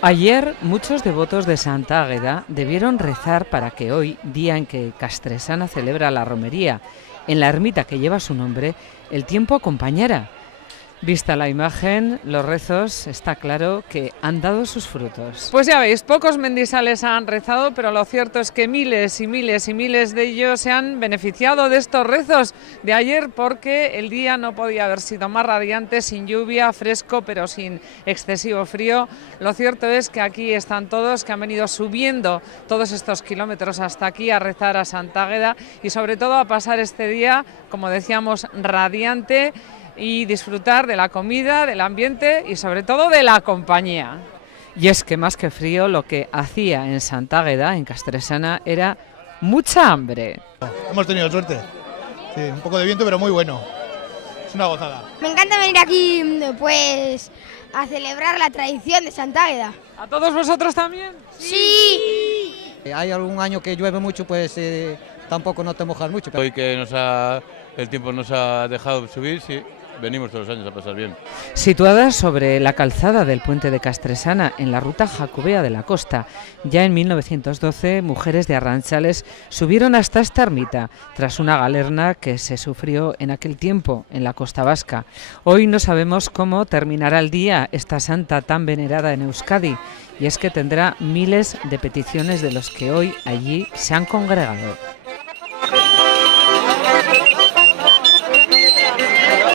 Ayer muchos devotos de Santa Águeda debieron rezar para que hoy, día en que Castresana celebra la romería, en la ermita que lleva su nombre, el tiempo acompañara. Vista la imagen, los rezos, está claro que han dado sus frutos. Pues ya veis, pocos mendizales han rezado, pero lo cierto es que miles y miles y miles de ellos se han beneficiado de estos rezos de ayer, porque el día no podía haber sido más radiante, sin lluvia, fresco, pero sin excesivo frío. Lo cierto es que aquí están todos, que han venido subiendo todos estos kilómetros hasta aquí a rezar a Santa Águeda y sobre todo a pasar este día, como decíamos, radiante, y disfrutar de la comida, del ambiente y sobre todo de la compañía. Y es que más que frío, lo que hacía en Santa Águeda, en Castresana, era mucha hambre. Hemos tenido suerte, sí, un poco de viento pero muy bueno, es una gozada. Me encanta venir aquí pues a celebrar la tradición de Santa Águeda. ¿A todos vosotros también? Sí. Hay algún año que llueve mucho, pues tampoco no te mojas mucho. Hoy que el tiempo nos ha dejado subir, sí. Venimos todos los años a pasar bien. Situada sobre la calzada del puente de Castresana, en la ruta jacobea de la costa, ya en 1912 mujeres de Arranchales subieron hasta esta ermita, tras una galerna que se sufrió en aquel tiempo en la costa vasca. Hoy no sabemos cómo terminará el día esta santa tan venerada en Euskadi, y es que tendrá miles de peticiones de los que hoy allí se han congregado.